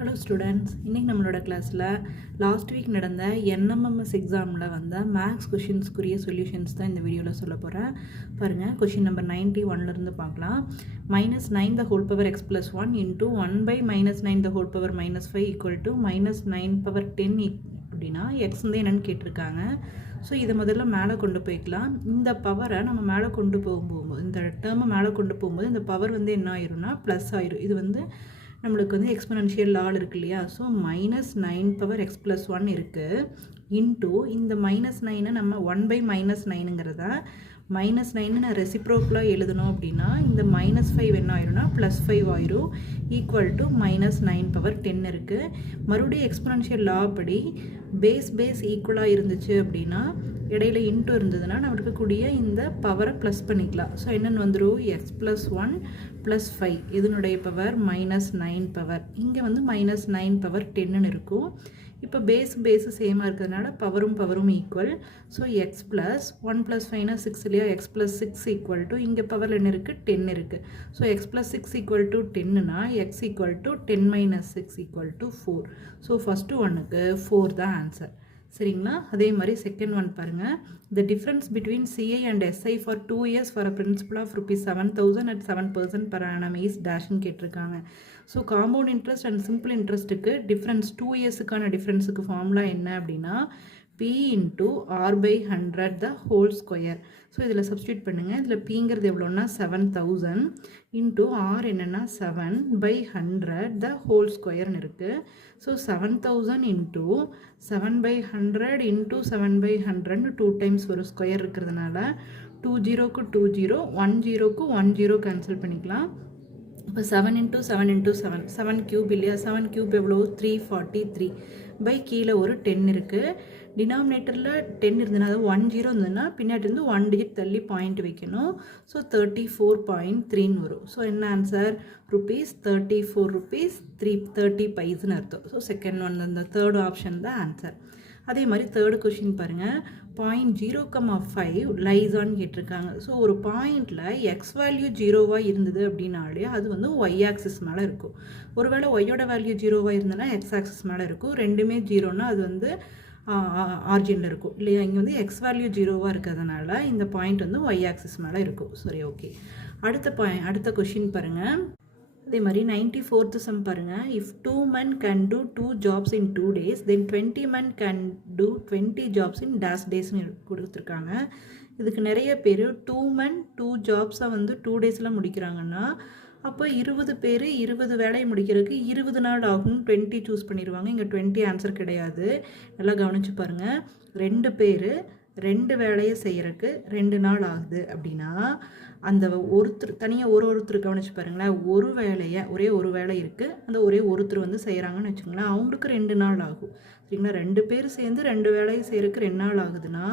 Hello students, இன்றைக்கி நம்மளோட கிளாஸில் லாஸ்ட் வீக் நடந்த என்எம்எம்எஸ் எக்ஸாமில் வந்த மேக்ஸ் கொஷின்ஸ்க்குரிய சொல்யூஷன்ஸ் தான் இந்த வீடியோவில் சொல்ல போகிறேன். பாருங்கள், கொஷின் நம்பர் 91 பார்க்கலாம். -9 the whole power x plus 1 into 1 by -9 the whole power -5 equal to -9 power 10 அப்படின்னா எக்ஸ் வந்து என்னென்னு கேட்டிருக்காங்க. ஸோ இதை முதல்ல மேலே கொண்டு போய்க்கலாம். இந்த பவரை நம்ம மேலே கொண்டு போகும்போது, இந்த டேர்மை மேலே கொண்டு போகும்போது இந்த பவர் வந்து என்ன ஆயிரும்னா ப்ளஸ் ஆயிரும். இது வந்து நம்மளுக்கு வந்து எக்ஸ்பொனென்ஷியல் லால் இருக்கு இல்லையா? ஸோ -9 பவர் x plus 1 இருக்குது இன்ட்டு இந்த -9 நம்ம 1 by -9ங்கிறத -9 நான் ரெசிப்ரோக்கலாக எழுதணும் அப்படின்னா இந்த -5 என்ன ஆயிரும்னா +5 ஆயிரும் ஈக்குவல் டு -9 பவர் 10 இருக்குது. மறுபடியும் எக்ஸ்பொனென்ஷியல் லா படி பேஸ் ஈக்குவலாக இருந்துச்சு அப்படின்னா இடையில இன்ட்டு இருந்ததுன்னா நம்ம இருக்கக்கூடிய இந்த பவரை ப்ளஸ் பண்ணிக்கலாம். ஸோ என்னென்னு வந்துடும் x plus 1 + 5 இதனுடைய பவர் -9 பவர், இங்கே வந்து -9 பவர் 10ன்னு இருக்கும். இப்போ பேஸ் சேமாக இருக்கிறதுனால பவரும் ஈக்குவல். ஸோ x plus 1 + 5 6 இல்லையா? x plus 6 ஈக்குவல் டு இங்கே பவர் என்ன இருக்குது? 10 இருக்குது. So x plus 6 equal to 10னா x equal to 10 - 6 equal to 4. So first ஒன்னுக்கு 4 தான் ஆன்சர். சரிங்களா? அதே மாதிரி செகண்ட் ஒன் பாருங்கள். The difference between CI and SI for 2 years for a principal of ₹7,000 at 7% per annum is dashன்னு கேட்டிருக்காங்க. So compound interest and simple இன்ட்ரெஸ்ட்டுக்கு difference 2 இயர்ஸுக்கான டிஃப்ரென்ஸுக்கு ஃபார்முலா என்ன அப்படின்னா P into R/100 the whole square. So இதில் substitute பண்ணுங்கள். இதில் Pங்கிறது எவ்வளோன்னா 7,000 இன்ட்டு R என்னென்னா 7/100 the whole squareன்னு இருக்குது. ஸோ 7,000 இன்ட்டு 7/100 இன்ட்டு 7/100 2 டைம்ஸ் ஒரு ஸ்கொயர் இருக்கிறதுனால 20க்கு 20 10க்கு 10 கேன்சல் பண்ணிக்கலாம். இப்போ 7 × 7 × 7 7 கியூப் இல்லையா? 7 கியூப் எவ்வளோ? 343 பை கீழே ஒரு 10 இருக்குது. டினாமினேட்டரில் 10 இருந்ததுன்னா, அது 10 இருந்ததுன்னா பின்னாடி இருந்து 1 டிஜிட் தள்ளி பாயிண்ட் வைக்கணும். ஸோ 34.3ன்னு வரும். ஸோ என்ன ஆன்சர்? ₹34 30 பைஸ்ன்னு அர்த்தம். ஸோ செகண்ட் ஒன் அந்த தேர்ட் ஆப்ஷன் தான் ஆன்சர். அதே மாதிரி தேர்டு கொஷின் பாருங்கள். 0.0,5 லைஸான்னு கேட்டிருக்காங்க. ஸோ ஒரு பாயிண்டில் எக்ஸ் வேல்யூ 0வாக இருந்தது அப்படின்னாலே அது வந்து ஒய் ஆக்சிஸ் மேலே இருக்கும். ஒருவேளை ஒய்யோட வேல்யூ 0வாக இருந்ததுன்னா எக்ஸ் ஆக்சிஸ் மேலே இருக்கும். ரெண்டுமே 0ன்னா அது வந்து ஆர்ஜினில் இருக்கும் இல்லையா? இங்கே வந்து எக்ஸ் வேல்யூ 0வாக இருக்கிறதுனால இந்த பாயிண்ட் வந்து ஒய் ஆக்சிஸ் மேலே இருக்கும். சரி, ஓகே. அடுத்த கொஷின் பாருங்கள். அதே மாதிரி 94th சம் பாருங்கள். If 2 men can do 2 jobs in 2 days, then 20 men can do 20 jobs in dash daysன்னு கொடுத்துருக்காங்க. இதுக்கு நிறைய பேர் 2 men 2 ஜாப்ஸை வந்து 2 டேஸில் முடிக்கிறாங்கன்னா அப்போ 20 பேர் 20 வேலையை முடிக்கிறதுக்கு 20 நாள் ஆகும். 20 சூஸ் பண்ணிடுவாங்க. இங்கே 20 ஆன்சர் கிடையாது. நல்லா கவனித்து பாருங்கள். 2 பேர் 2 வேலையை செய்கிறதுக்கு 2 நாள் ஆகுது அப்படின்னா அந்த ஒருத்தர் தனியாக ஒருத்தர் கவனிச்சு பாருங்களேன். ஒரே ஒரு வேலை இருக்குது, அந்த ஒருத்தர் வந்து செய்கிறாங்கன்னு வச்சுக்கோங்களேன். அவங்களுக்கு 2 நாள் ஆகும். சரிங்களா? 2 பேர் சேர்ந்து 2 வேலையை செய்கிறதுக்கு 2 நாள் ஆகுதுன்னா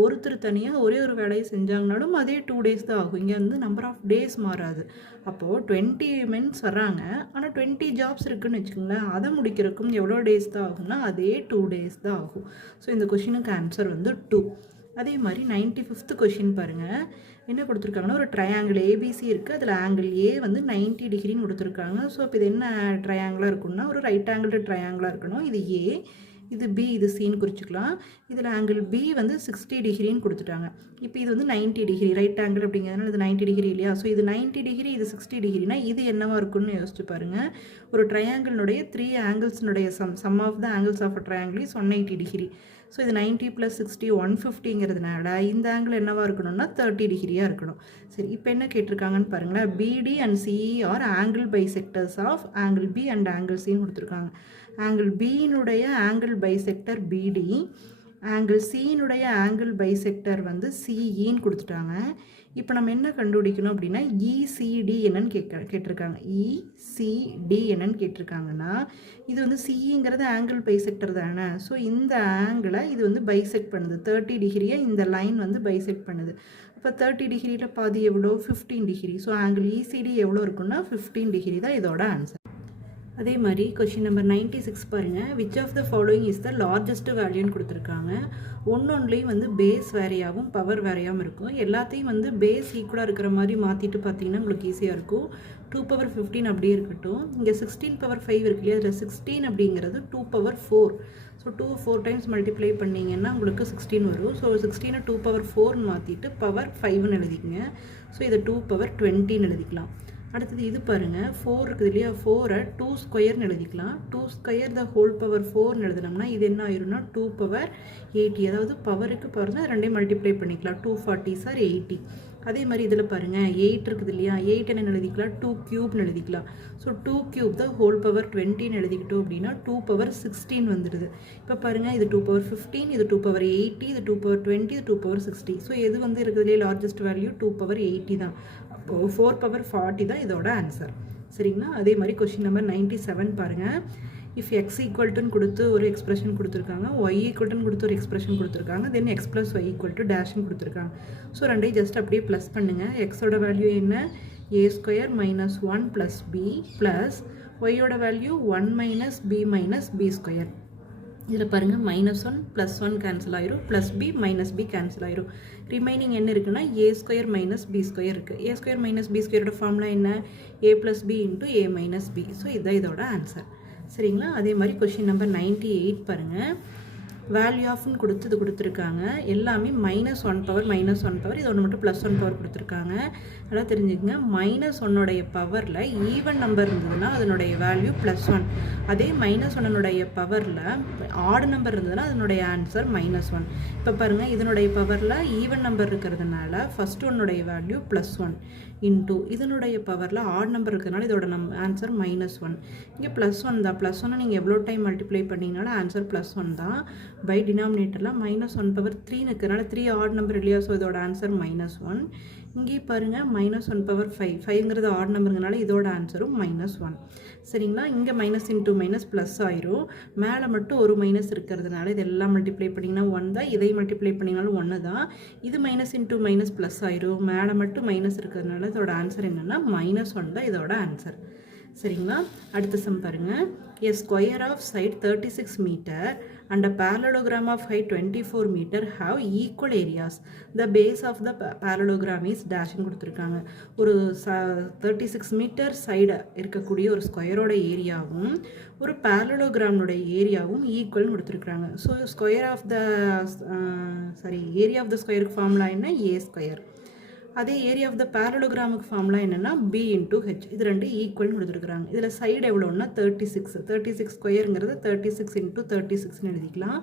ஒருத்தர் தனியாக ஒரு வேலையை செஞ்சாங்கனாலும் அதே 2 டேஸ் தான் ஆகும். இங்கே வந்து நம்பர் ஆஃப் டேஸ் மாறாது. அப்போது 20 மென்ஸ் வர்றாங்க, ஆனால் 20 ஜாப்ஸ் இருக்குதுன்னு வச்சுக்கோங்களேன். அதை முடிக்கிறதுக்கும் எவ்வளோ டேஸ் தான் ஆகும்னா அதே 2 டேஸ் தான் ஆகும். ஸோ இந்த கொஷினுக்கு ஆன்சர் வந்து 2. அதே மாதிரி 95th கொஷின் பாருங்கள். என்ன கொடுத்துருக்காங்கன்னா ஒரு ட்ரையாங்கிள் ஏபிசி இருக்குது. அதில் ஆங்கிள் ஏ வந்து 90 டிகிரின்னு கொடுத்துருக்காங்க. ஸோ இப்போ இது என்ன ட்ரையாங்கிளாக இருக்குன்னா ஒரு ரைட் ஆங்கிள் ட்ரையாங்கிளாக இருக்கணும். இது ஏ, இது பி, இது சின்னு குறிச்சிக்கலாம். இதில் ஆங்கிள் பி வந்து 60 டிகிரின்னு கொடுத்துட்டாங்க. இப்போ இது வந்து 90 டிகிரி ரைட் ஆங்கிள் அப்படிங்கிறதுனால இது 90 டிகிரி இல்லையா? ஸோ இது 90 டிகிரி, இது 60 டிகிரினா இது என்னவா இருக்குன்னு யோசிச்சு பாருங்கள். ஒரு ட்ரையாங்கிள்னுடைய 3 ஆங்கிள்ஸ்னுடைய sum of the angles of a triangle is 180 degree. So இது 90 + 60 150ங்கிறதுனால இந்த ஆங்கிள் என்னவாக இருக்கணும்னா 30 டிகிரியாக இருக்கணும். சரி, இப்போ என்ன கேட்டிருக்காங்கன்னு பாருங்களேன். BD and CE are angle bisectors of angle B and angle சின்னு கொடுத்துருக்காங்க. ஆங்கிள் பியினுடைய ஆங்கிள் பைசெக்டர் பிடி, ஆங்கிள் சியினுடைய ஆங்கிள் பைசெக்டர் வந்து சிஇன்னு கொடுத்துட்டாங்க. இப்போ நம்ம என்ன கண்டுபிடிக்கணும் அப்படின்னா இசிடி என்னன்னு கேட்டிருக்காங்க. இசிடி என்னன்னு கேட்டிருக்காங்கன்னா இது வந்து சிஇங்கிறது ஆங்கிள் பைசெக்டர் தானே. ஸோ இந்த ஆங்கிளை இது வந்து பைசெக்ட் பண்ணுது. 30 டிகிரியை இந்த லைன் வந்து பைசெக்ட் பண்ணுது. இப்போ 30 டிகிரியில் பாதி எவ்வளோ? 15 டிகிரி. ஸோ ஆங்கிள் இசிடி எவ்வளோ இருக்குன்னா 15 டிகிரி தான் இதோட ஆன்சர். அதே மாதிரி கொஷின் நம்பர் 96 பாருங்கள். Which of the following is the largest வேல்யூன்னு கொடுத்துருக்காங்க. ஒன்றுலேயும் வந்து பேஸ் வேறையாகவும் பவர் வேறையாகவும் இருக்கும். எல்லாத்தையும் வந்து பேஸ் ஈக்குவலாக இருக்கிற மாதிரி மாற்றிட்டு பார்த்தீங்கன்னா உங்களுக்கு ஈஸியாக இருக்கும். 2 பவர் 15 அப்படியே இருக்கட்டும். இங்கே 16 பவர் 5 இருக்கு இல்லையா, அதில் 16 அப்படிங்கிறது 2 பவர் 4. ஸோ 2 4 டைம்ஸ் மல்டிப்ளை பண்ணிங்கன்னா உங்களுக்கு 16 வரும். ஸோ 16 2 பவர் 4 மாற்றிட்டு பவர் 5ன்னு எழுதிக்கங்க. ஸோ இதை 2 பவர் 20ன்னு எழுதிக்கலாம். அடுத்தது இது பாருங்கள், 4 இருக்குது இல்லையா, 4ஐ 2 ஸ்கொயர்னு எழுதிக்கலாம். 2 ஸ்கொயர் த ஹோல் பவர் 4ன்னு எழுதினோம்னா இது என்ன ஆயிரும்னா 2 பவர் 80. அதாவது பவருக்கு பவர் தான் ரெண்டையும் மல்டிப்ளை பண்ணிக்கலாம். 240 சார் 80. அதே மாதிரி இதில் பாருங்கள் 8 இருக்குது இல்லையா, 8 என்ன எழுதிக்கலாம், 2 க்யூப்னு எழுதிக்கலாம். So 2 cube the whole power 20ன்னு எழுதிக்கிட்டோம் அப்படின்னா 2 பவர் 16 வந்துடுது. இப்போ பாருங்கள், இது 2 பவர் 15, இது 2 பவர் 80, இது 2 பவர் 20, இது 2 பவர் 60. ஸோ எது வந்து இருக்கிறதுலே லார்ஜஸ்ட் வேல்யூ 2 பவர் 80 தான். அப்போது 4 பவர் 40 தான் இதோட ஆன்சர். சரிங்களா? அதே மாதிரி கொஸ்டின் நம்பர் 97 பாருங்கள். இஃப் எக்ஸ் ஈக்குவல்ட்டுன்னு கொடுத்து ஒரு எக்ஸ்பிரஷன் கொடுத்துருக்காங்க, ஒய் ஈக்குவல்ட்டுன்னு கொடுத்து ஒரு எக்ஸ்பிரஷன் கொடுத்துருக்காங்க, then x plus y equal to டேஷ்னு கொடுத்துருக்காங்க. ஸோ ரெண்டையும் ஜஸ்ட் அப்படியே ப்ளஸ் பண்ணுங்கள். எக்ஸோட வேல்யூ என்ன, a square minus 1 plus b plus ஒய்யோட value 1 minus b minus b square. இதில் பாருங்கள் -1 +1 கேன்சல் ஆயிரும், plus b minus b cancel ஆயிரும். ரிமைனிங் என்ன இருக்குன்னா a square minus b square இருக்குது. ஏ ஸ்கொயர் மைனஸ் பி ஸ்கொயரோட ஃபார்முலா என்ன, a plus b into a minus b. So இதுதான் இதோட ஆன்சர். சரிங்களா? அதே மாதிரி கொஷின் நம்பர் 98 பாருங்கள். வேல்யூ ஆஃப்னு கொடுத்து இது கொடுத்துருக்காங்க. எல்லாமே -1 பவர் இது ஒன்று மட்டும் +1 பவர் கொடுத்துருக்காங்க. நல்லா தெரிஞ்சுக்கங்க, -1 பவரில் ஈவன் நம்பர் இருந்ததுன்னா அதனுடைய வேல்யூ +1. அதே -1 பவரில் ஆட் நம்பர் இருந்ததுன்னா அதனுடைய ஆன்சர் -1. இப்போ பாருங்கள், இதனுடைய பவரில் ஈவன் நம்பர் இருக்கிறதுனால ஃபஸ்ட் ஒன்னுடைய வேல்யூ +1 இன்டூ இதனுடைய பவரில் ஆட் நம்பர் இருக்கிறதுனால இதோட ஆன்சர் -1. இங்கே +1 தான். +1 நீங்கள் எவ்வளோ டைம் மல்டிப்ளை பண்ணிங்கனாலும் ஆன்சர் +1 தான். பை டினாமினேட்டரில் -1 பவர் 3 இருக்கிறதுனால 3 ஆட் நம்பர் இல்லையா, ஸோ இதோட ஆன்சர் -1. இங்கே பாருங்கள் -1 பவர் 5, 5ங்கிறது ஆட் நம்பருங்கனால இதோட ஆன்சரும் -1. சரிங்களா? இங்கே மைனஸ் இன்டூ மைனஸ் ப்ளஸ் ஆயிரும். மேலே மட்டும் ஒரு மைனஸ் இருக்கிறதுனால இதெல்லாம் மல்டிப்ளை பண்ணிங்கன்னா 1 தான், இதை மல்டிப்ளை பண்ணிங்கனாலும் 1 தான். இது மைனஸ் இன்டூ மைனஸ் ப்ளஸ் ஆயிரும். மேலே மட்டும் மைனஸ் இருக்கிறதுனால இதோட ஆன்சர் என்னென்னா -1 தான் இதோட ஆன்சர். சரிங்களா? அடுத்த சம் பாருங்கள். A square of side 36 meter and a parallelogram of height 24 meter have equal areas. The base of the parallelogram is dash கொடுத்துருக்காங்க. ஒரு 36 மீட்டர் சைடு இருக்கக்கூடிய ஒரு ஸ்கொயரோட ஏரியாவும் ஒரு parallelogram ஏரியாவும் ஈக்குவல்னு கொடுத்துருக்காங்க. So square of the area of the ஸ்கொயருக்கு ஃபார்முலா என்ன, ஏ ஸ்கொயர். அதே ஏரியா ஆஃப் த பேரலோகிராமுக்கு ஃபார்முலா என்னென்னா பி இன்டூ ஹெச். இது ரெண்டு ஈக்குவல்னு கொடுத்துருக்குறாங்க. இதில் சைடு எவ்வளோன்னா 36 ஸ்கொயருங்கிறது 36 இன்டூ 36ன்னு எழுதிக்கலாம்.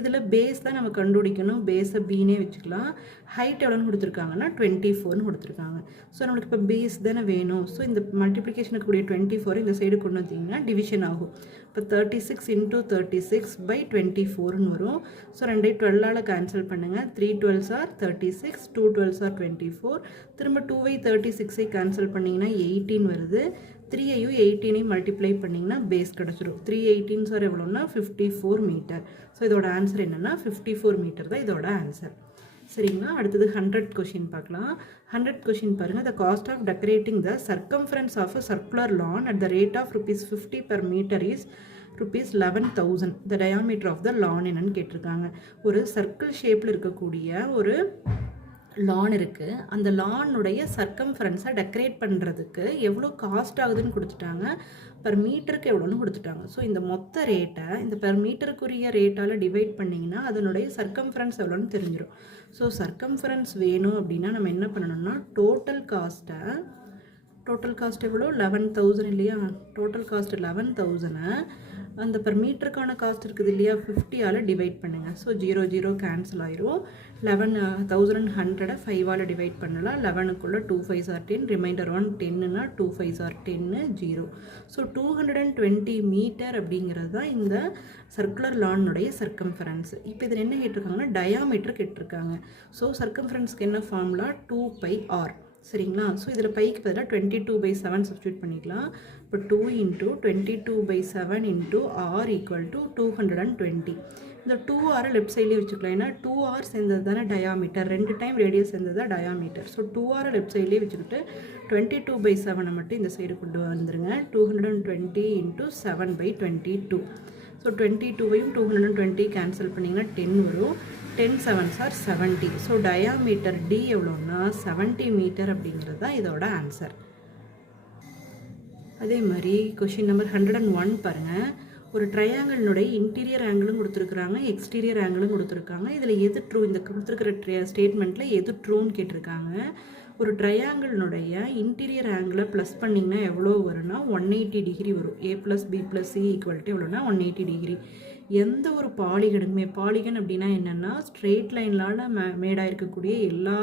இதில் பேஸ் தான் நம்ம கண்டுபிடிக்கணும். பேஸை பீனே வச்சுக்கலாம். ஹைட் எவ்வளோன்னு கொடுத்துருக்காங்கன்னா 24ன்னு கொடுத்துருக்காங்க. ஸோ நம்மளுக்கு இப்போ பேஸ் தானே வேணும். ஸோ இந்த மல்டிப்ளிகேஷனுக்கு கூடிய 24 இந்த சைடு கொண்டு வந்தீங்கன்னா டிவிஷன் ஆகும். இப்போ 36 இன்டூ 36 பை 24ன்னு வரும். ஸோ 2 12ஆல் கேன்சல் பண்ணுங்கள். 3 12s are 36, 2 12s are 24. திரும்ப 2ஐ 36ஐ கேன்சல் பண்ணிங்கன்னா 18 வருது. 3ஐயும் 18ஐயும் மல்டிப்ளை பண்ணிங்கன்னா பேஸ் கிடச்சிடும். 3 18s are எவ்வளோன்னா 54 மீட்டர். ஸோ இதோட ஆன்சர் என்னென்னா 54 மீட்டர் தான் இதோட ஆன்சர். சரிங்களா? அடுத்தது 100 கொஷின் பார்க்கலாம். 100 கொஷின் பாருங்கள். The cost of decorating the circumference of a circular lawn at the rate of ₹50 per meter is ₹11,000. The diameter of the lawn என்னன்னு கேட்டிருக்காங்க. ஒரு சர்க்கிள் ஷேப்பில் இருக்கக்கூடிய ஒரு லான் இருக்குது. அந்த லானுடைய சர்க்கம்ஃபரன்ஸை டெக்கரேட் பண்ணுறதுக்கு எவ்வளோ காஸ்ட் ஆகுதுன்னு கொடுத்துட்டாங்க. பெர் மீட்டருக்கு எவ்வளோன்னு கொடுத்துட்டாங்க. ஸோ இந்த மொத்த ரேட்டை இந்த பெர் மீட்டருக்குரிய ரேட்டால் டிவைட் பண்ணிங்கன்னா அதனுடைய சர்க்கம்ஃபரன்ஸ் எவ்வளோன்னு தெரிஞ்சிடும். ஸோ சர்க்கம்ஃபரன்ஸ் வேணும் அப்படின்னா நம்ம என்ன பண்ணணும்னா டோட்டல் காஸ்ட் எவ்வளோ 11,000 இல்லையா. டோட்டல் காஸ்ட் 11,000 அந்த பெர் மீட்டருக்கான காஸ்ட் இருக்குது இல்லையா 50ஆல் டிவைட் பண்ணுங்கள். ஸோ 0 0 கேன்சல் ஆயிரும். 11,100 5ஆல் டிவைட் பண்ணலாம். 11க்குள்ளே 2 5s are 10, ரிமைண்டர் 1 10னா 2 5s are 10 0. ஸோ 220 மீட்டர் அப்படிங்கிறது தான் இந்த சர்க்குலர் லானுடைய சர்க்கம்ஃபரன்ஸ். இப்போ இதில் என்ன கேட்டிருக்காங்கன்னா டயாமீட்டர் கேட்டிருக்காங்க. ஸோ சர்க்கம்ஃபரன்ஸ்க்கு என்ன ஃபார்முலா 2πr. சரிங்களா? ஸோ இதில் பைக்கு பதிலாக 22/7 சப்ஸ்டியூட் பண்ணிக்கலாம். இப்போ 2 into 22/7 into r equal to 220. இந்த 2r லெஃப்ட் சைட்லேயே வச்சுக்கலாம். ஏன்னா 2r சேர்ந்தது தானே டயாமீட்டர், 2 டைம் ரேடியஸ் சேர்ந்தது தான் டயாமீட்டர். ஸோ 2r லெஃப்ட் சைட்லேயே வச்சுக்கிட்டு 22/7 மட்டும் இந்த சைடு கொண்டு வந்துருங்க. 220 இன்ட்டு 7/22. ஸோ 22ஐயும் 220 கேன்சல் பண்ணிங்கன்னா 10 வரும். 10 7s are 70. So diameter D எவ்வளோன்னா 70 மீட்டர் அப்படிங்கிறது தான் இதோட ஆன்சர். அதே மாதிரி கொஷின் நம்பர் 101 பாருங்கள். ஒரு ட்ரையாங்கிளினுடைய இன்டீரியர் ஆங்கிளும் கொடுத்துருக்குறாங்க, எக்ஸ்டீரியர் ஆங்கிளும் கொடுத்துருக்காங்க. இதில் எது ட்ரூ, இந்த கொடுத்துருக்கிற ஸ்டேட்மெண்ட்டில் எது ட்ரூன்னு கேட்டிருக்காங்க. ஒரு ட்ரையாங்கிளினுடைய இன்டீரியர் ஆங்கிளை ப்ளஸ் பண்ணிங்கன்னா எவ்வளோ வரும்னா 180 டிகிரி வரும். A + B + C = எவ்வளோனா 180 டிகிரி. எந்த ஒரு பாலிகன் அப்படின்னா என்னென்னா ஸ்ட்ரெயிட் லைன்லால் மேடாக இருக்கக்கூடிய எல்லா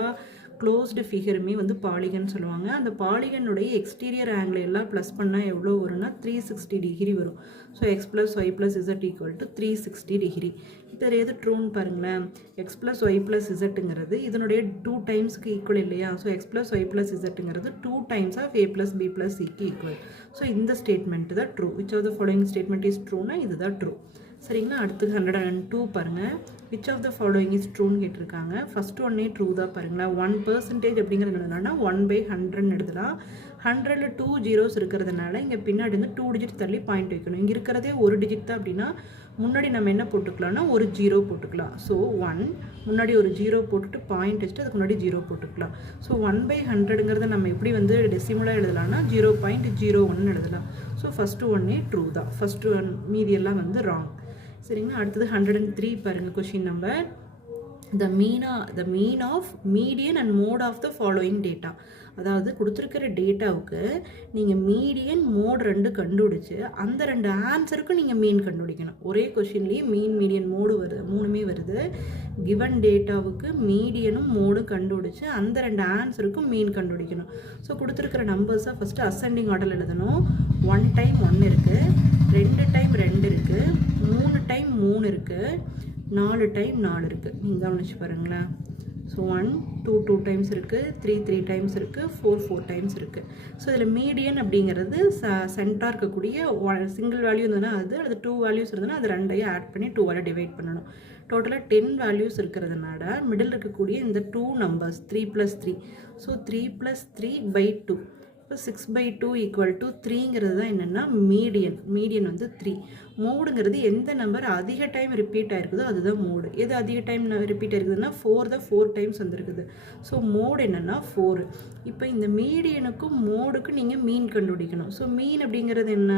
க்ளோஸ்டு ஃபிகருமே வந்து பாலிகன் சொல்லுவாங்க. அந்த பாலிகனுடைய எக்ஸ்டீரியர் ஆங்கிள் எல்லாம் ப்ளஸ் பண்ணால் எவ்வளோ வரும்னா 360 டிகிரி வரும். So x + y + z = 360 degree. இப்போ எது ட்ரூன்னு பாருங்களேன். x + y + zங்கிறது இதனுடைய 2 டைம்ஸ்க்கு ஈக்குவல் இல்லையா. ஸோ x + y + zங்கிறது 2 times of a + b + c க்கு ஈக்குவல். ஸோ இந்த ஸ்டேட்மெண்ட் தான் true. Which of the following statement is ட்ரூனா இதுதான் ட்ரூ. சரிங்களா. அடுத்து 102 பாருங்கள். Which of the following is ட்ரூன்னு கேட்டிருக்காங்க. ஃபஸ்ட் ஒன்னே ட்ரூ தான் பாருங்களேன். 1% அப்படிங்கிறது என்னன்னா 1/100 எழுதலாம். 100ல் 2 zeros இருக்கிறதுனால இங்கே பின்னாடி வந்து 2 டிஜிட் தள்ளி பாயிண்ட் வைக்கணும். இங்கே இருக்கிறதே ஒரு டிஜிட் தான் அப்படின்னா முன்னாடி நம்ம என்ன போட்டுக்கலாம்னா ஒரு 0 போட்டுக்கலாம். ஸோ 1 முன்னாடி ஒரு 0 போட்டுட்டு பாயிண்ட் வச்சுட்டு அதுக்கு முன்னாடி 0 போட்டுக்கலாம். ஸோ 1/100ங்கிறத நம்ம எப்படி வந்து டெசிமலாக எழுதலாம்னா 0.01 எழுதலாம். ஸோ ஃபஸ்ட்டு ஒன்னே ட்ரூ தான். ஃபஸ்ட்டு ஒன் மீதி எல்லாம் வந்து ராங். சரிங்களா. அடுத்தது 103 பாருங்கள். Question number the mean of median and mode of the following data. அதாவது கொடுத்துருக்கிற டேட்டாவுக்கு நீங்கள் மீடியன் மோட் 2 கண்டுபிடிச்சி அந்த 2 ஆன்சருக்கும் நீங்கள் மீன் கண்டுபிடிக்கணும். ஒரே கொஷின்லேயே மீன் மீடியன் மோடு வருது, 3மே வருது. கிவன் டேட்டாவுக்கு மீடியனும் மோடும் கண்டுபிடிச்சி அந்த 2 ஆன்சருக்கும் மீன் கண்டுபிடிக்கணும். ஸோ கொடுத்துருக்கிற நம்பர்ஸை ஃபஸ்ட்டு அசெண்டிங் ஆர்டரில் எழுதணும். 1 டைம் 1 இருக்குது, 2 டைம் 2 இருக்குது, 3 டைம் 3 இருக்குது, 4 டைம் 4 இருக்குது. நீங்கள் கவனிச்சு பாருங்களேன். ஸோ 1 2 டைம்ஸ் இருக்குது, 3 டைம்ஸ் இருக்குது, 4 டைம்ஸ் இருக்குது. ஸோ இதில் மீடியன் அப்படிங்கிறது சென்டராக இருக்கக்கூடிய சிங்கிள் வேல்யூ இருந்ததுன்னா அது 2 வேல்யூஸ் இருந்ததுன்னா அது 2ஐயும் ஆட் பண்ணி 2ஆல் டிவைட் பண்ணணும். டோட்டலாக 10 வேல்யூஸ் இருக்கிறதுனால மிடில் இருக்கக்கூடிய இந்த 2 நம்பர்ஸ் 3 + 3. ஸோ 3 + 3/2. இப்போ 6/2 = 3ங்கிறது தான் என்னென்னா மீடியன் வந்து 3. மோடுங்கிறது எந்த நம்பர் அதிக டைம் ரிப்பீட் ஆகிருக்குதோ அதுதான் மோடு. எது அதிக டைம் ரிப்பீட் ஆகிருக்குதுன்னா 4 டைம்ஸ் வந்துருக்குது. ஸோ மோடு என்னென்னா 4. இப்போ இந்த மீடியனுக்கும் மோடுக்கும் நீங்கள் மீன் கண்டுபிடிக்கணும். ஸோ மீன் அப்படிங்கிறது என்ன,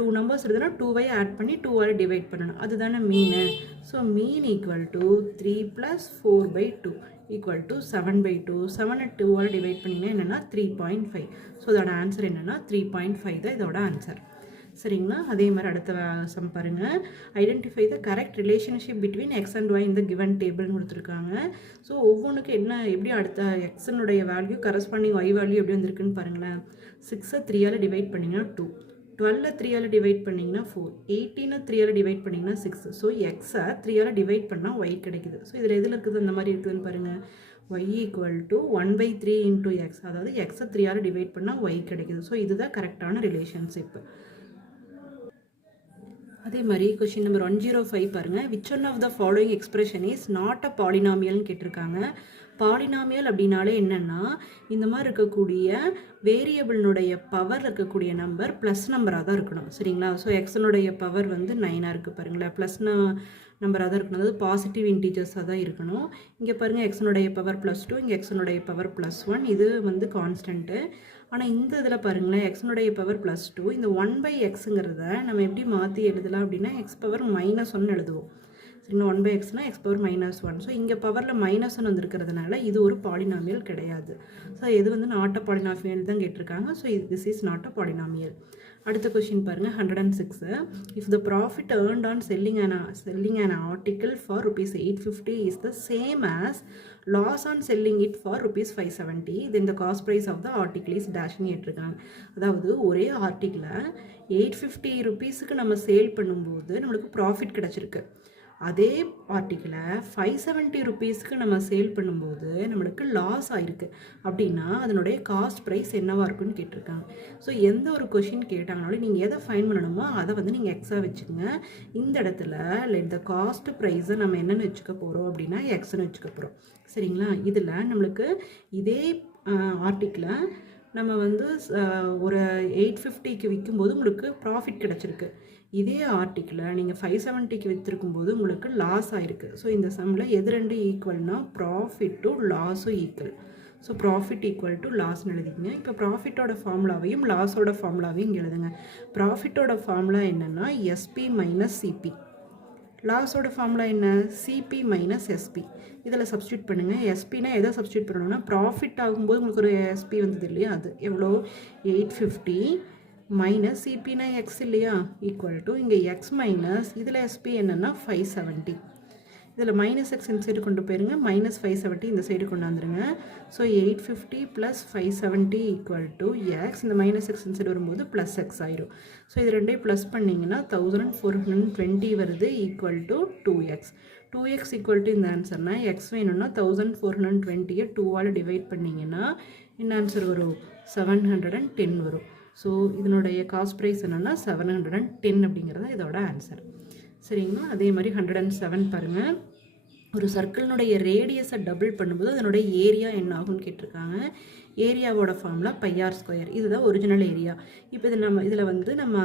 2 நம்பர்ஸ் இருக்குதுன்னா 2ஐ ஆட் பண்ணி 2ஆல் டிவைட் பண்ணணும். அதுதானே மீனு. ஸோ மீன் = 3 + 4/2 = 7/2. 7 2ஆல் டிவைட் பண்ணிங்கன்னா என்னென்னா 3.5. ஸோ இதோட ஆன்சர் என்னென்னா 3.5 தான் இதோட ஆன்சர். சரிங்களா. அதே மாதிரி அடுத்த சம் பாருங்கள். Identify the correct relationship between x and y இந்த கிவன் டேபிள்னு கொடுத்துருக்காங்க. ஸோ ஒவ்வொன்றுக்கு என்ன எப்படி அடுத்த எக்ஸனுடைய வேல்யூ கரஸ்பாண்டிங் y வேல்யூ எப்படி வந்திருக்குன்னு பாருங்களேன். 6ஐ 3ஆல் டிவைட் பண்ணிங்கன்னா 2, 12 3ஆல் டிவைட் பண்ணிங்கன்னா 4, 18 3ஆல் டிவைட் பண்ணிங்கன்னா 6. ஸோ எக்ஸை 3ஆல் டிவைட் பண்ணால் y கிடைக்குது. ஸோ இதில் எதில் இருக்குது அந்த மாதிரி இருக்குதுன்னு பாருங்கள். y = 1/3 × x. அதாவது எக்ஸை 3ஆல் டிவைட் பண்ணால் y கிடைக்குது. ஸோ இதுதான் கரெக்டான ரிலேஷன்ஷிப். அதே மாதிரி கொஷின் நம்பர் 105 பாருங்கள். Which one of the following expression is not a பாலினாமியல்னு கேட்டிருக்காங்க. பாலினாமியல் அப்படின்னாலே என்னென்னா இந்த மாதிரி இருக்கக்கூடிய வேரியபிள்னுடைய பவர் இருக்கக்கூடிய நம்பர் ப்ளஸ் நம்பராக தான் இருக்கணும். சரிங்களா. ஸோ எக்ஸனுடைய பவர் வந்து 9ஆக இருக்குது பாருங்களேன். ப்ளஸ் நம்பராக தான் இருக்கணும். அதாவது பாசிட்டிவ் இன்டீஜர்ஸாக தான் இருக்கணும். இங்கே பாருங்கள் எக்ஸனுடைய பவர் +2, இங்கே எக்ஸனுடைய பவர் +1. இது வந்து கான்ஸ்டன்ட்டு. ஆனால் இந்த இதில் பாருங்களேன் எக்ஸனுடைய பவர் +2. இந்த 1/xங்கிறத நம்ம எப்படி மாற்றி எழுதலாம் அப்படின்னா x பவர் -1 எழுதுவோம். சரிங்களா. 1/xனா x பவர் -1. ஸோ இங்கே பவரில் -1 வந்துருக்கிறதுனால இது ஒரு பாலினாமியல் கிடையாது. ஸோ இது வந்து நாட் அ பாலினாமியல் தான் கேட்டிருக்காங்க. So this is not a polynomial. அடுத்த கொஸ்டின் பாருங்கள். 106. If the profit earned on selling an article for ₹850 is the same as loss on selling it for ₹570, then the cost price of the article is டேஷ்னு கேட்டிருக்காங்க. அதாவது ஒரே ஆர்டிக்கிளை 850 rupeesக்கு நம்ம sale பண்ணும்போது நம்மளுக்கு profit கிடச்சிருக்கு. அதே ஆர்டிக்கிளை 570 rupeesக்கு நம்ம சேல் பண்ணும்போது நம்மளுக்கு லாஸ் ஆகிருக்கு அப்படின்னா அதனுடைய காஸ்ட் ப்ரைஸ் என்னவாக இருக்குன்னு கேட்டிருக்காங்க. ஸோ எந்த ஒரு கொஷின் கேட்டாங்கனாலும் நீங்கள் எதை ஃபைன் பண்ணணுமோ அதை வந்து நீங்கள் எக்ஸாக வச்சுக்கோங்க. இந்த இடத்துல இந்த காஸ்ட் ப்ரைஸை நம்ம என்னென்னு வச்சுக்க போகிறோம் அப்படின்னா எக்ஸ்ன்னு வச்சுக்க போகிறோம். சரிங்களா. இதில் நம்மளுக்கு இதே ஆர்டிக்கிளை நம்ம வந்து ஒரு 850க்கு விற்கும்போது உங்களுக்கு ப்ராஃபிட் கிடச்சிருக்கு. இதே ஆர்டிக்கிளை நீங்கள் 570க்கு விற்றுருக்கும்போது உங்களுக்கு லாஸ் ஆகிருக்கு. ஸோ இந்த சம்மில் எது ரெண்டு ஈக்குவல்னால் ப்ராஃபிட்டும் லாஸும் equal. So profit equal to லாஸ்ன்னு எழுதிக்கங்க. இப்போ ப்ராஃபிட்டோட ஃபார்முலாவையும் லாஸோட ஃபார்முலாவையும் இங்கே எழுதுங்க. ப்ராஃபிட்டோட ஃபார்முலா என்னென்னா எஸ்பி மைனஸ் சிபி. லாஸோட ஃபார்முலா என்ன? CP minus SP. இதில் சப்ஸ்டியூட் பண்ணுங்கள். எஸ்பினா எதை சப்ஸ்டியூட் பண்ணணும்னா ப்ராஃபிட் ஆகும்போது உங்களுக்கு ஒரு எஸ்பி வந்தது இல்லையா, அது எவ்வளோ 850 மைனஸ் சிபினா எக்ஸ் இல்லையா, ஈக்குவல் டு இங்கே எக்ஸ் மைனஸ் இதில் எஸ்பி என்னென்னா 570. இதில் மைனஸ் எக்ஸ் இந்த சைடு கொண்டு போயிருங்க, மைனஸ் 570 இந்த சைடு கொண்டு வந்துடுங்க. So 850 plus 570 equal to X. இந்த மைனஸ் எக்ஸ் இந்த சைடு வரும்போது ப்ளஸ் எக்ஸ் ஆயிரும். ஸோ இது ரெண்டையும் ப்ளஸ் பண்ணிங்கன்னா 1420 வருது equal to 2x. 2x equal to இந்த ஆன்சர்னா எக்ஸ் வேணும்னா 1420 2ஆல் டிவைட் பண்ணிங்கன்னா என்ன ஆன்சர் வரும்? 710 வரும். ஸோ இதனுடைய காஸ்ட் ப்ரைஸ் என்னென்னா 710 அப்படிங்கிறது இதோட ஆன்சர். சரிங்களா? அதே மாதிரி 107 பாருங்கள். ஒரு சர்க்கிளினுடைய ரேடியஸை டபுள் பண்ணும்போது அதனுடைய ஏரியா என்ன ஆகும்னு கேட்டிருக்காங்க. ஏரியாவோட ஃபார்முலா πr². இதுதான் ஒரிஜினல் ஏரியா. இப்போ இதில் வந்து நம்ம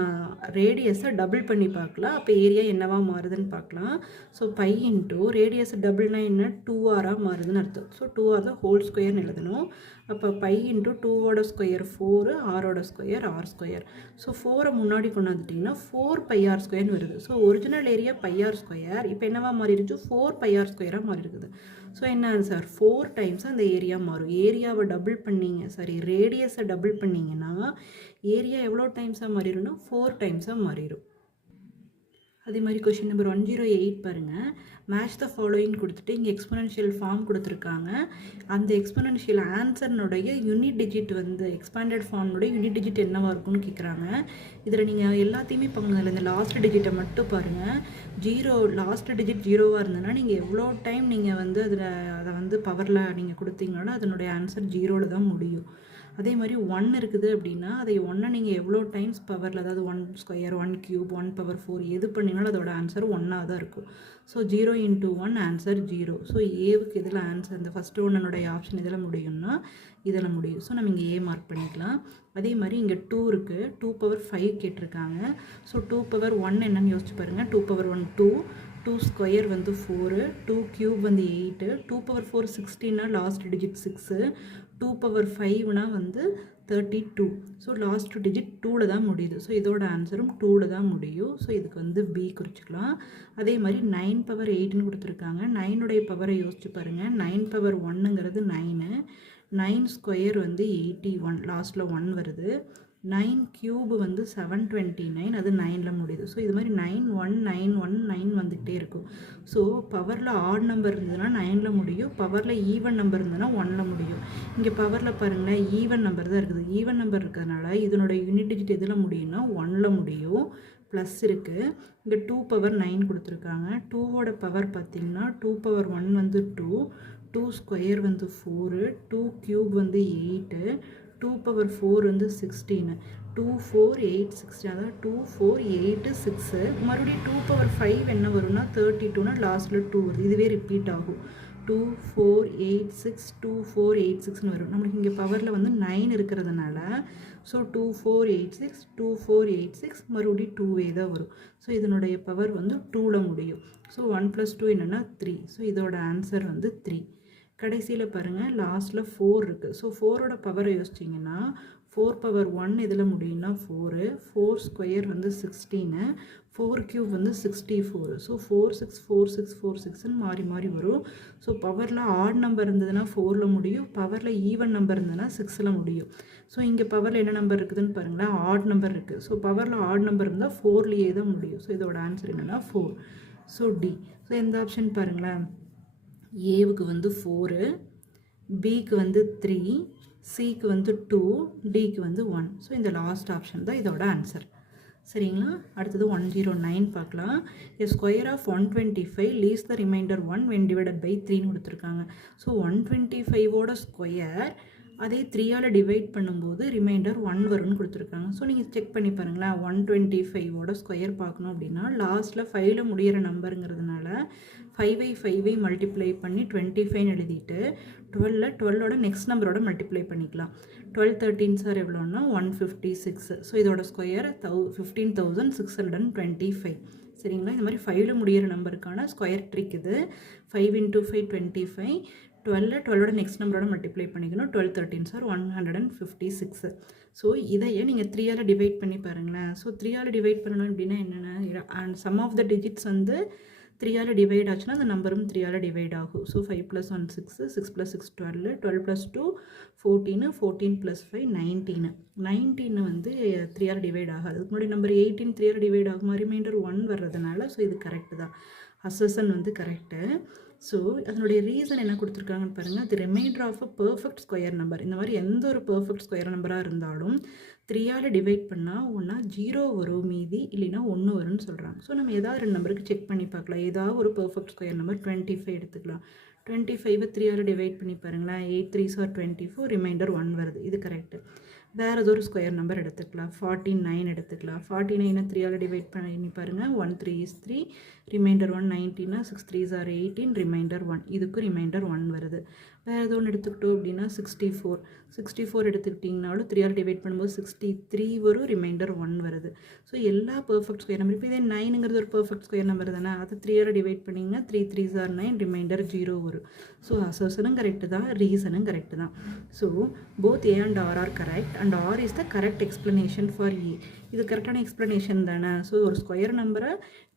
ரேடியஸை டபுள் பண்ணி பார்க்கலாம். அப்போ ஏரியா என்னவா மாறுதுன்னு பார்க்கலாம். ஸோ பை இன்ட்டு ரேடியஸை டபுள்னா என்ன? 2r மாறுதுன்னு அர்த்தம். ஸோ 2r தான் ஹோல் ஸ்கொயர்னு எழுதணும். அப்போ பை இன்ட்டு 2ஓட ஸ்கொயர் 4, ஆரோட ஸ்கொயர் r². ஸோ 4 முன்னாடி கொண்டு வந்துட்டிங்கன்னா 4πr² வருது. So original area πr². இப்போ என்னவா மாறிடுச்சு? 4πr² மாறி இருக்குது. ஸோ என்ன ஆன்சர்? 4 டைம்ஸ் அந்த ஏரியா மாறும். ஏரியாவை டபுள் ரேடியஸை டபுள் பண்ணிங்கன்னா ஏரியா எவ்வளோ டைம்ஸாக மாறிடும்னா 4 டைம்ஸாக மாறிடும். அதே மாதிரி கொஷின் நம்பர் 108 பாருங்கள். மேட்ச் த ஃபாலோயிங் கொடுத்துட்டு இங்கே எக்ஸ்பொனன்ஷியல் ஃபார்ம் கொடுத்துருக்காங்க. அந்த எக்ஸ்பொனன்ஷியல் ஆன்சர்னுடைய யூனிட் டிஜிட் வந்து எக்ஸ்பாண்டட் ஃபார்முடைய யூனிட் டிஜிட் என்னவாக இருக்கும்னு கேட்குறாங்க. இதில் நீங்கள் எல்லாத்தையுமே பங்குதில்லை, இந்த லாஸ்ட் டிஜிட்டை மட்டும் பாருங்கள். லாஸ்ட் டிஜிட் 0வாக இருந்ததுன்னா நீங்கள் எவ்வளோ டைம் நீங்கள் வந்து அதை வந்து பவரில் நீங்கள் கொடுத்தீங்கன்னா அதனுடைய ஆன்சர் 0ல் தான் முடியும். அதே மாதிரி 1 இருக்குது அப்படின்னா அதை 1 நீங்கள் எவ்வளோ டைம்ஸ் பவரில், அதாவது 1² 1³ 1⁴ எது பண்ணினாலும் அதோட ஆன்சர் 1ஆக தான் இருக்கும். So 0 × 1 answer 0. ஸோ ஏவுக்கு இதில் ஆன்சர் இந்த ஃபஸ்ட்டு ஒன்னுடைய ஆப்ஷன் இதில் முடியும்னா இதில் முடியும். ஸோ நம்ம இங்கே ஏ மார்க் பண்ணிக்கலாம். அதே மாதிரி இங்கே 2 இருக்குது, 2⁵ கேட்டிருக்காங்க. ஸோ 2⁴1 என்னன்னு யோசிச்சு பாருங்கள். 2⁴1 2² வந்து 4, 2³ வந்து 8, 2⁴ 16னா லாஸ்ட் டிஜிட் 6, 2⁵ வந்து 32. ஸோ லாஸ்ட் டிஜிட் 2ல் தான் முடியுது. ஸோ இதோட ஆன்சரும் 2ல் தான் முடியும். ஸோ இதுக்கு வந்து பி குறிச்சிக்கலாம். அதே மாதிரி 9⁸ கொடுத்துருக்காங்க. 9உடைய பவரை யோசிச்சு பாருங்கள். 9⁴1ங்கிறது 9, 9² வந்து 81, லாஸ்ட்டில் 1 வருது. 9³ வந்து 729, அது 9ல் முடியுது. ஸோ இது மாதிரி 9 1 9 1 9 வந்துகிட்டே இருக்கும். ஸோ பவரில் ஆட் நம்பர் இருந்ததுன்னா 9ல் முடியும், பவரில் ஈவன் நம்பர் இருந்ததுன்னா 1ல் முடியும். இங்கே பவரில் பாருங்களேன், ஈவன் நம்பர் தான் இருக்குது. ஈவன் நம்பர் இருக்கிறதுனால இதனோட யூனிட் டிஜிட் எதில் முடியும்னா 1ல் முடியும். ப்ளஸ் இருக்குது. இங்கே 2⁹ கொடுத்துருக்காங்க. 2ஓட பவர் பார்த்திங்கன்னா 2⁴1 வந்து 2, 2² வந்து 4, 2³ வந்து 8, 2⁴ வந்து 16, 2 4 8 16, அதாவது 2 4 8 6. மறுபடியும் 2⁵ என்ன வரும்னா 32னா லாஸ்ட்டில் 2 வருது. இதுவே ரிப்பீட் ஆகும். 2 4 8 6 2 4 8 6ன்னு வரும். நம்மளுக்கு இங்கே பவரில் வந்து 9 இருக்கிறதுனால ஸோ 2 4 8 6 2 4 8 6 மறுபடியும் 2வே தான் வரும். ஸோ இதனுடைய பவர் வந்து 2ல் முடியும். ஸோ 1 + 2 என்னென்னா 3. ஸோ இதோட ஆன்சர் வந்து 3. கடைசியில் பாருங்கள், லாஸ்ட்டில் 4 இருக்குது. ஸோ 4ஓட பவரை யோசிச்சிங்கன்னா 4⁴1 இதில் முடியும்னா 4, 4² வந்து 16, 4³ வந்து 64. ஸோ 4 6 4 6 4 6ன்னு மாறி மாறி வரும். ஸோ பவரில் ஆட் நம்பர் இருந்ததுன்னா 4ல் முடியும், பவரில் ஈவன் நம்பர் இருந்ததுன்னா 6ல் முடியும். ஸோ இங்கே பவரில் என்ன நம்பர் இருக்குதுன்னு பாருங்களேன், ஆட் நம்பர் இருக்குது. ஸோ பவரில் ஆட் நம்பர் இருந்தால் 4லேயே தான் முடியும். ஸோ இதோட ஆன்சர் என்னென்னா 4. So D. ஸோ எந்த ஆப்ஷன் பாருங்களேன், ஏவுக்கு வந்து 4, பிக்கு வந்து 3, சிக்கு வந்து 2, டிக்கு வந்து 1. ஸோ இந்த லாஸ்ட் ஆப்ஷன் தான் இதோட ஆன்சர். சரிங்களா? அடுத்தது 109 பார்க்கலாம். A square of 125 leaves the remainder 1 when divided by 3ன்னு கொடுத்துருக்காங்க. ஸோ 125ஓட ஸ்கொயர் அதே 3ஆல் டிவைட் பண்ணும்போது ரிமைண்டர் 1 வரும்னு கொடுத்துருக்காங்க. ஸோ நீங்கள் செக் பண்ணி பாருங்களேன். 125ஓட ஸ்கொயர் பார்க்கணும் அப்படின்னா லாஸ்ட்டில் 5ல் முடிகிற நம்பருங்கிறதுனால 5ஐ மல்டிப்ளை பண்ணி 25ன்னு எழுதிட்டு 12ஓட நெக்ஸ்ட் நம்பரோட மல்டிப்ளை பண்ணிக்கலாம். 12 13 சார் எவ்வளோன்னா 156. ஸோ இதோட ஸ்கொயர் 15,625. சரிங்களா? இந்த மாதிரி 5ல் முடிகிற நம்பருக்கான ஸ்கொயர் ட்ரிக் இது. 5 × 5 25, 12ஓட நெக்ஸ்ட் நம்பரோட மல்டிப்ளை பண்ணிக்கணும். 12 13 சார் 156. ஸோ இதையே நீங்கள் 3ஆல் டிவைட் பண்ணி பாருங்களேன். ஸோ 3ஆல் டிவைட் பண்ணணும் அப்படின்னா என்னென்ன, and sum of the digits வந்து 3ஆல் டிவைட் ஆச்சுன்னா அந்த நம்பரும் 3ஆல் டிவைட் ஆகும். ஸோ 5 + 1 6, 6 + 6 12, 12 + 2 14, 14 + 5 19. 19 வந்து 3ஆல் டிவைட் ஆகாது. அதுக்கு முன்னாடி நம்பர் 18 3ஆல் டிவைட் ஆகுமா, ரிமைண்டர் 1 வர்றதுனால. ஸோ இது கரெக்டு தான், அசர்ஷன் வந்து கரெக்டு. ஸோ அதனுடைய ரீசன் என்ன கொடுத்துருக்காங்கன்னு பாருங்கள். அது remainder of a perfect square number. இந்த மாதிரி எந்த ஒரு பர்ஃபெக்ட் ஸ்கொயர் நம்பராக இருந்தாலும் 3ஆல் டிவைட் பண்ணால் ஒன்றா 0 வரும் மீதி, இல்லைன்னா 1 வரும்னு சொல்கிறாங்க. ஸோ நம்ம ஏதாவது 2 நம்பருக்கு செக் பண்ணி பார்க்கலாம். ஏதாவது ஒரு பர்ஃபெக்ட் ஸ்கொயர் நம்பர் 25 எடுத்துக்கலாம். 25 3ஆல் டிவைட் பண்ணி பாருங்களேன். 8 3s are 24, ரிமைண்டர் 1 வருது. இது கரெக்டு. வேறு ஏதோ ஒரு ஸ்கொயர் நம்பர் எடுத்துக்கலாம். 49 எடுத்துக்கலாம். 49 3ஆல் டிவைட் பண்ணி பாருங்கள். 1 3 is 3, reminder 1. 19 6 3s are 18, reminder 1. இதுக்கு ரிமைண்டர் 1 வருது. வேறு ஏதோ ஒன்று எடுத்துக்கிட்டோம் அப்படின்னா 64 எடுத்துக்கிட்டிங்கனாலும் 3ஆல் டிவைட் பண்ணும்போது 63 வரும், ரிமைண்டர் 1 வருது. ஸோ எல்லா பர்ஃபெக்ட் ஸ்கொயர் நம்பர், இப்போ இதே 9ங்கிறது ஒரு பர்ஃபெக்ட் ஸ்கொயர் நம்பர் தானே, அது 3ஆல் டிவைட் பண்ணிங்கன்னா 3 3s are 9, ரிமைண்டர் 0 வரும். ஸோ அசர்ஷனும் கரெக்டு தான், ரீசனும் கரெக்டு தான். So both A and R are correct and R is the correct explanation for A. இது கரெக்டான எக்ஸ்ப்ளனேஷன் தானே. ஸோ ஒரு ஸ்கொயர் நம்பரை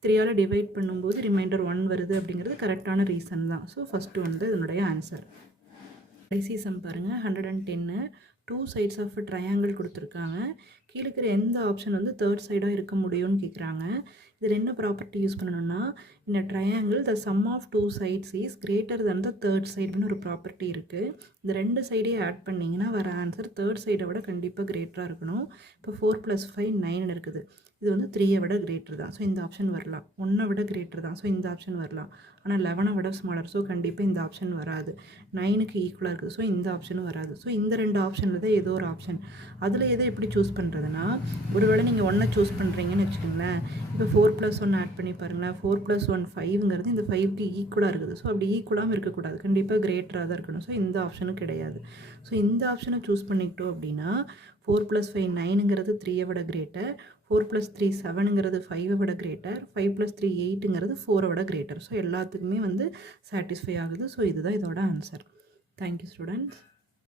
3ஆல் டிவைட் பண்ணும்போது ரிமைண்டர் 1 வருது அப்படிங்கிறது கரெக்டான ரீசன் தான். ஸோ ஃபஸ்ட்டு வந்து இதனுடைய ஆன்சர். கடைசி சம் பாருங்கள். 110 2 sides ஆஃப் ட்ரையாங்கிள் கொடுத்துருக்காங்க. கீழே இருக்கிற எந்த ஆப்ஷன் வந்து தேர்ட் சைடாக இருக்க முடியும்னு கேட்குறாங்க. இதில் என்ன ப்ராப்பர்ட்டி யூஸ் பண்ணணும்னா, இந்த triangle the sum of 2 sides is greater than the third சைடுன்னு ஒரு ப்ராப்பர்ட்டி இருக்குது. இந்த 2 சைடையும் ஆட் பண்ணிங்கன்னா வர ஆன்சர் தேர்ட் சைடை விட கண்டிப்பாக கிரேட்டராக இருக்கணும். இப்போ 4 + 5 9 இருக்குது. இது வந்து 3ஐ விட கிரேட்டர் தான். ஸோ இந்த ஆப்ஷன் வரலாம். 1ஐ விட கிரேட்டர் தான். ஸோ இந்த ஆப்ஷன் வரலாம். ஆனால் 11ஐ விட ஸ்மாலர். ஸோ கண்டிப்பாக இந்த ஆப்ஷன் வராது. 9க்கு ஈக்குவலாக இருக்குது. ஸோ இந்த ஆப்ஷனும் வராது. ஸோ இந்த 2 ஆப்ஷனில் தான் ஏதோ ஒரு ஆப்ஷன். அதில் எதை எப்படி சூஸ் பண்ணுறதுனா, ஒருவேளை நீங்கள் 1ஐ சூஸ் பண்ணுறீங்கன்னு வச்சுக்கோங்களேன். இப்போ 4 + 1 ஆட் பண்ணி பாருங்களேன். 4 + 1 5ங்கிறது இந்த 5க்கு ஈக்குவலாக இருக்குது. ஸோ அப்படி ஈக்குவலாகவும் இருக்கக்கூடாது, கண்டிப்பாக கிரேட்டராக தான் இருக்கணும். ஸோ இந்த ஆப்ஷனும் கிடையாது. ஸோ இந்த ஆப்ஷனை சூஸ் பண்ணிக்கிட்டோம் அப்படின்னா 4 + 5 9ங்கிறது 3ஐ விட கிரேட்டர், 4 + 3 7ங்கிறது 5ஐ விட கிரேட்டர், 5 + 3 8ங்கிறது 4ஐ விட கிரேட்டர். ஸோ எல்லாத்துக்குமே வந்து சாட்டிஸ்ஃபை ஆகுது. ஸோ இதுதான் இதோட ஆன்சர். Thank you students.